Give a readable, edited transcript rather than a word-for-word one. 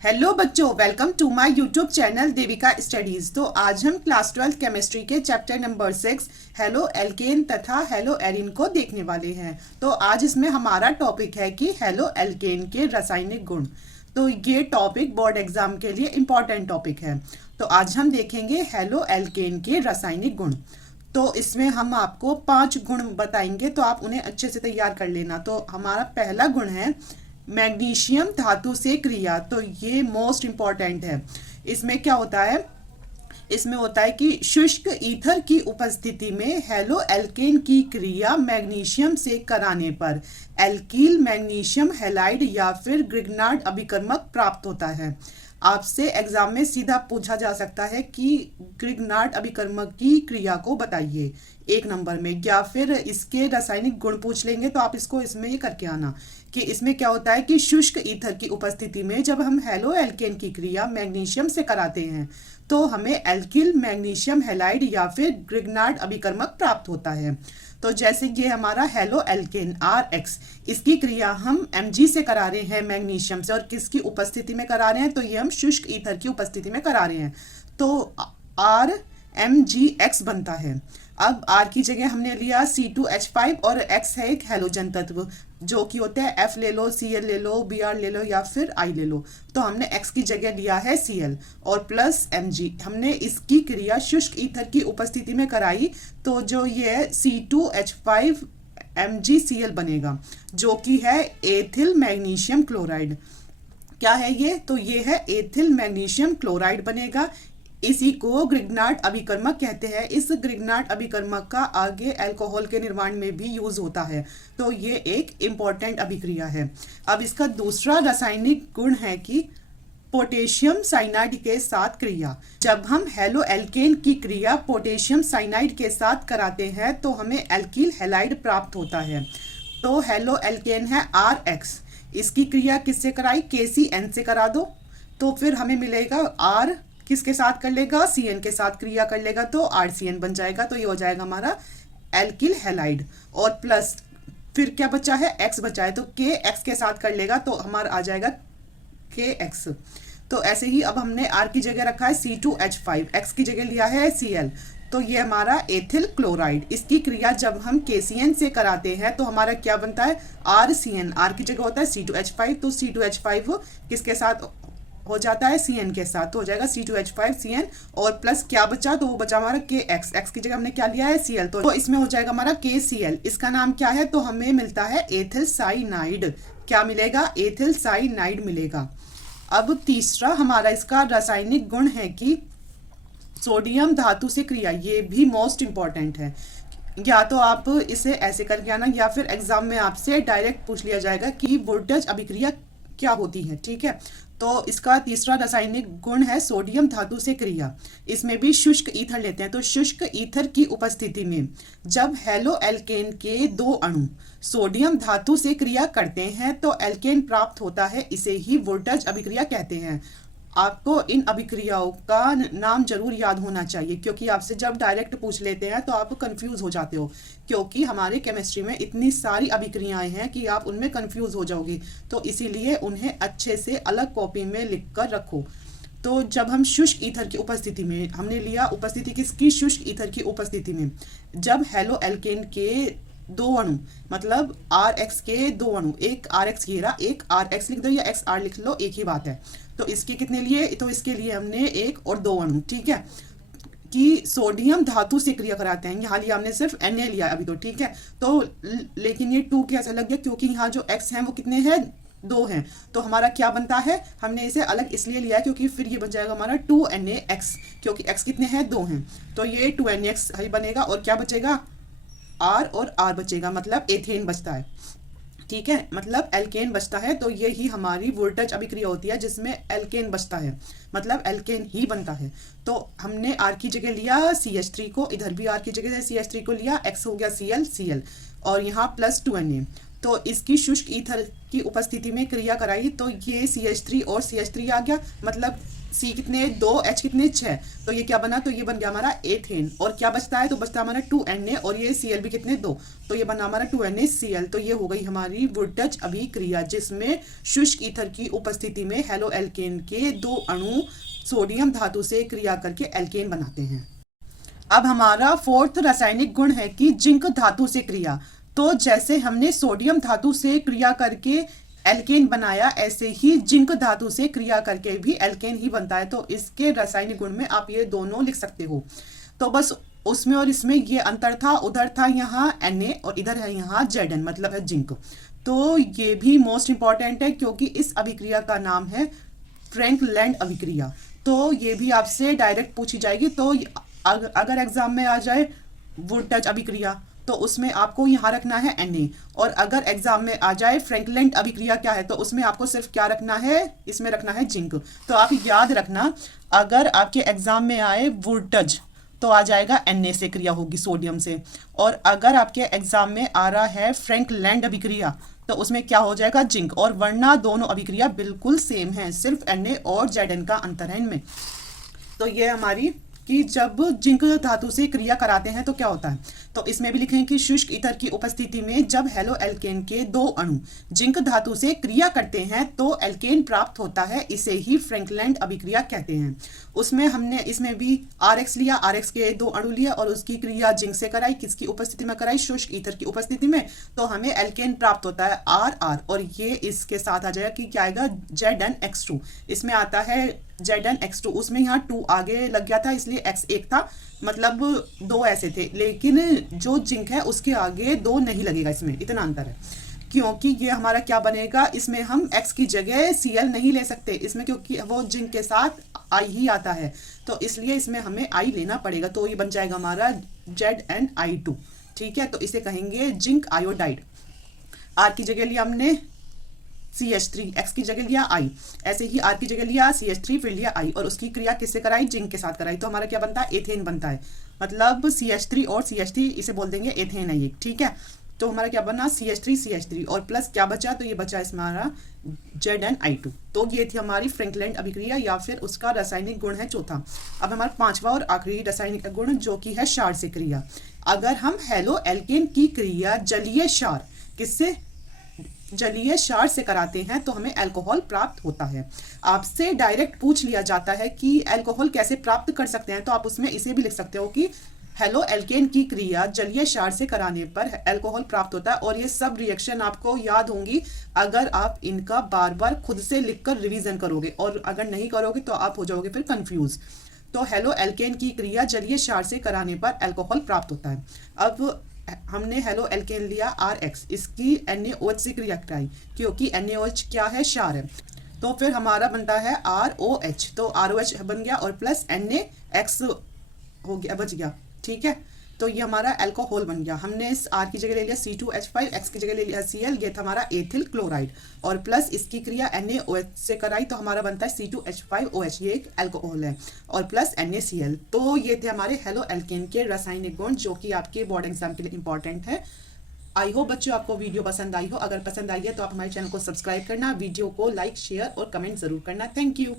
Hello बच्चों, welcome to my YouTube channel Devika Studies. तो आज हम क्लास 12 केमिस्ट्री के चैप्टर नंबर 6 हेलो एल्केन तथा हेलो एरिन को देखने वाले हैं। तो आज इसमें हमारा टॉपिक है कि हेलो एल्केन के रासायनिक गुण। तो ये टॉपिक बोर्ड एग्जाम के लिए इम्पॉर्टेंट टॉपिक है। तो आज हम देखेंगे हेलो एल्केन के रासायनिक गुण। तो इसमें हम आपको 5 गुण बताएंगे, तो आप उन्हें अच्छे से तैयार कर लेना। तो हमारा पहला गुण है मैग्नीशियम धातु से क्रिया। तो ये मोस्ट इम्पॉर्टेंट है। इसमें क्या होता है, इसमें होता है कि शुष्क ईथर की उपस्थिति में हेलो एल्केन की क्रिया मैग्नीशियम से कराने पर एल्कील मैग्नीशियम हैलाइड या फिर ग्रिग्नार्ड अभिकर्मक प्राप्त होता है। आपसे एग्जाम में सीधा पूछा जा सकता है कि ग्रिग्नार्ड अभिकर्मक की क्रिया को बताइए 1 नंबर में, या फिर इसके रासायनिक गुण पूछ लेंगे तो आप इसको इसमें ये करके आना कि इसमें क्या होता है कि शुष्क ईथर की उपस्थिति में जब हम हेलो एल्केन की क्रिया मैग्नीशियम से कराते हैं तो हमें एल्किल मैग्नीशियम हैलाइड या फिर ग्रिग्नार्ड अभिकर्मक प्राप्त होता है। तो जैसे ये हमारा हेलो एल्केन RX, इसकी क्रिया हम Mg से करा रहे हैं मैग्नीशियम से, और किसकी उपस्थिति में करा रहे हैं, तो ये हम शुष्क ईथर की उपस्थिति में करा रहे हैं। तो RMgX बनता है। अब R की जगह हमने लिया C2H5 और X है एक हैलोजन तत्व जो कि होता है F ले लो, Cl ले लो, Br ले लो या फिर I ले लो। तो हमने X की जगह लिया है Cl और प्लस Mg। हमने इसकी क्रिया शुष्क ईथर की उपस्थिति में कराई तो जो ये C2H5 MgCl बनेगा जो कि है एथिल मैग्नीशियम क्लोराइड। क्या है ये, तो ये है एथिल मैग्नीशियम क्लोराइड बनेगा। इसी को ग्रिग्नार्ड अभिकर्मक कहते हैं। इस ग्रिग्नार्ड अभिकर्मक का आगे अल्कोहल के निर्माण में भी यूज होता है। तो ये एक इम्पॉर्टेंट अभिक्रिया है। अब इसका दूसरा रासायनिक गुण है कि पोटेशियम साइनाइड के साथ क्रिया। जब हम हेलो एल्केन की क्रिया पोटेशियम साइनाइड के साथ कराते हैं तो हमें एल्किल हैलाइड प्राप्त होता है। तो हेलो एल्केन है RX, इसकी क्रिया किससे कराई, KCN से करा दो तो फिर हमें मिलेगा R किसके साथ कर लेगा, CN के साथ क्रिया कर लेगा तो RCN बन जाएगा। तो ये हो जाएगा हमारा एल्किल हैलाइड। और प्लस फिर क्या बचा है, X बचा है, तो KX के साथ कर लेगा तो हमारा आ जाएगा KX। तो ऐसे ही अब हमने R की जगह रखा है C2H5, X की जगह लिया है Cl, तो ये हमारा एथिल क्लोराइड। इसकी क्रिया जब हम KCN से कराते हैं तो हमारा क्या बनता है, RCN। R की जगह होता है C2H5, तो C2H5 किसके साथ हो जाता है, CN के साथ, तो हो जाएगा C2H5CN और प्लस क्या बचा, तो वो बचा हमारा KX। X की जगह हमने क्या लिया है, Cl, तो इसमें हो जाएगा हमारा KCl। इसका नाम क्या है, तो हमें मिलता है एथिल साइनाइड। क्या मिलेगा, एथिल साइनाइड मिलेगा। अब तीसरा हमारा इसका रासायनिक गुण है कि सोडियम धातु से क्रिया। ये भी मोस्ट इंपॉर्टेंट है। या तो आप इसे ऐसे करके आना या फिर एग्जाम में आपसे डायरेक्ट पूछ लिया जाएगा कि वोल्टेज अभिक्रिया क्या होती है। ठीक है, तो इसका तीसरा रासायनिक गुण है सोडियम धातु से क्रिया। इसमें भी शुष्क ईथर लेते हैं। तो शुष्क ईथर की उपस्थिति में जब हेलो एल्केन के 2 अणु सोडियम धातु से क्रिया करते हैं तो एल्केन प्राप्त होता है। इसे ही वोल्टेज अभिक्रिया कहते हैं। आपको इन अभिक्रियाओं का नाम जरूर याद होना चाहिए क्योंकि आपसे जब डायरेक्ट पूछ लेते हैं तो आप कंफ्यूज हो जाते हो, क्योंकि हमारे केमिस्ट्री में इतनी सारी अभिक्रियाएं हैं कि आप उनमें कंफ्यूज हो जाओगे। तो इसीलिए उन्हें अच्छे से अलग कॉपी में लिख कर रखो। तो जब हम शुष्क ईथर की उपस्थिति में, हमने लिया उपस्थिति किसकी, शुष्क ईथर की उपस्थिति में जब हेलो एल्केन के 2 अणु मतलब RX के 2 अणु, एक RX घेरा एक RX लिख दो या XR लिख लो, एक ही बात है। तो इसके कितने लिए, तो इसके लिए हमने 1 और 2 अणु, ठीक है, कि सोडियम धातु से क्रिया कराते हैं। यहाँ लिया हमने सिर्फ Na लिया अभी तो, ठीक है। तो लेकिन ये 2 कैसे लग गया, क्योंकि यहाँ जो X हैं वो कितने हैं, 2 हैं। तो हमारा क्या बनता है, हमने इसे अलग इसलिए लिया क्योंकि फिर ये बन जाएगा हमारा 2NaX, क्योंकि X कितने हैं, 2 हैं। तो ये 2NaX ही बनेगा और क्या बचेगा, R और R बचेगा, मतलब एथेन बचता है। ठीक है, मतलब एल्केन बचता है। तो ये ही हमारी वोल्टेज अभिक्रिया होती है जिसमें एल्केन बचता है, मतलब एल्केन ही बनता है। तो हमने R की जगह लिया CH3 को, इधर भी R की जगह CH3 को लिया, X हो गया Cl और यहाँ प्लस 2Na। तो इसकी शुष्क ईथर की उपस्थिति में क्रिया कराई तो ये CH3 और CH3 आ गया, मतलब सी कितने 2, एच कितने 6, तो ये क्या बना, तो ये बन गया हमारा एथेन। और क्या बचता है, तो बचता है हमारा 2Na और ये Cl भी कितने 2, तो ये बना हमारा 2NaCl। तो ये हो गई हमारी वुड टच अभिक्रिया जिसमें शुष्क ईथर की उपस्थिति में हेलो एल्केन के 2 अणु सोडियम धातु से क्रिया करके एल्केन बनाते हैं। अब हमारा फोर्थ रासायनिक गुण है कि जिंक धातु से क्रिया। तो जैसे हमने सोडियम धातु से क्रिया करके एल्केन बनाया, ऐसे ही जिंक धातु से क्रिया करके भी एल्केन ही बनता है। तो इसके रासायनिक गुण में आप ये दोनों लिख सकते हो। तो बस उसमें और इसमें ये अंतर था, उधर था यहाँ Na और इधर है यहाँ Zn, मतलब है जिंक। तो ये भी मोस्ट इंपॉर्टेंट है क्योंकि इस अभिक्रिया का नाम है फ्रैंकलैंड अभिक्रिया। तो ये भी आपसे डायरेक्ट पूछी जाएगी। तो अगर एग्जाम में आ जाए वुड टच अभिक्रिया तो उसमें आपको यहाँ रखना है Na, और अगर एग्जाम में आ जाए फ्रैंकलैंड अभिक्रिया क्या है तो उसमें आपको सिर्फ क्या रखना है, इसमें रखना है जिंक। तो आप याद रखना, अगर आपके एग्जाम में आए वुड टच तो आ जाएगा Na से क्रिया होगी सोडियम से, और अगर आपके एग्जाम में आ रहा है फ्रैंकलैंड अभिक्रिया तो उसमें क्या हो जाएगा जिंक। और वरना दोनों अभिक्रिया बिल्कुल सेम है, सिर्फ Na और Zn का अंतर है इनमें। तो ये हमारी कि जब जिंक धातु से क्रिया कराते हैं तो क्या होता है, तो इसमें भी लिखें कि शुष्क ईथर की उपस्थिति में जब हेलो एल्केन के 2 अणु जिंक धातु से क्रिया करते हैं तो एल्केन प्राप्त होता है, इसे ही फ्रैंकलैंड अभिक्रिया कहते हैं। उसमें हमने इसमें भी RX लिया, RX के 2 अणु लिए और उसकी क्रिया जिंक से कराई, किसकी उपस्थिति में कराई, शुष्क ईथर की उपस्थिति में, तो हमें एल्केन प्राप्त होता है RR। और ये इसके साथ आ जाएगा कि क्या आएगा ZnX2, इसमें आता है ZnX2, उसमें यहाँ 2 आगे लग गया था इसलिए X एक था, मतलब 2 ऐसे थे, लेकिन जो जिंक है उसके आगे 2 नहीं लगेगा, इसमें इतना अंतर है। क्योंकि ये हमारा क्या बनेगा, इसमें हम X की जगह Cl नहीं ले सकते इसमें, क्योंकि वो जिंक के साथ I ही आता है, तो इसलिए इसमें हमें I लेना पड़ेगा। तो ये बन जाएगा हमारा ZnI2, ठीक है। तो इसे कहेंगे जिंक आयोडाइड। R की जगह लिया हमने CH3, X की जगह लिया I, ऐसे ही R की जगह लिया CH3 फिर लिया I, और उसकी क्रिया किससे कराई, जिंक के साथ कराई, तो हमारा क्या बनता है, एथेन बनता है। मतलब CH3 और CH3 इसे बोल देंगे एथेन है ये, ठीक है। तो हमारा क्या बना CH3 और प्लस क्या बचा, तो ये बचा इसमें हमारा ZnI2। तो ये थी हमारी फ्रैंकलैंड अभिक्रिया या फिर उसका रासायनिक गुण है चौथा। अब हमारा 5वां और आखिरी रासायनिक गुण जो कि है क्षार से क्रिया। अगर हम हेलो एल्केन की क्रिया जलीय क्षार, किससे, जलीय क्षार से कराते हैं तो हमें अल्कोहल प्राप्त होता है। आपसे डायरेक्ट पूछ लिया जाता है कि अल्कोहल कैसे प्राप्त कर सकते हैं, तो आप उसमें इसे भी लिख सकते हो कि हेलो एल्केन की क्रिया जलीय क्षार से कराने पर अल्कोहल प्राप्त होता है। और ये सब रिएक्शन आपको याद होंगी अगर आप इनका बार बार खुद से लिखकर रिवीजन करोगे, और अगर नहीं करोगे तो आप हो जाओगे फिर कंफ्यूज। तो हेलो एल्केन की क्रिया जलीय क्षार से कराने पर अल्कोहल प्राप्त होता है। अब हमने हेलो एल्केन लिया RX, इसकी NaOH से क्रिया कराई क्योंकि NaOH क्या है, क्षार है, तो फिर हमारा बनता है ROH। तो ROH बन गया और प्लस NaX हो गया, बच गया, ठीक है। तो ये हमारा अल्कोहल बन गया। हमने इस R की जगह ले लिया C2H5, X की जगह ले लिया Cl, ये था हमारा एथिल क्लोराइड, और प्लस इसकी क्रिया NaOH से कराई तो हमारा बनता है C2H5OH, ये एक अल्कोहल है, और प्लस NaCl। तो ये थे हमारे हेलो एल्केन के रासायनिक गुण जो कि आपके बोर्ड एग्जाम के लिए इंपॉर्टेंट है। आई होप बच्चों आपको वीडियो पसंद आई हो। अगर पसंद आई है तो आप हमारे चैनल को सब्सक्राइब करना, वीडियो को लाइक शेयर और कमेंट जरूर करना। Thank you.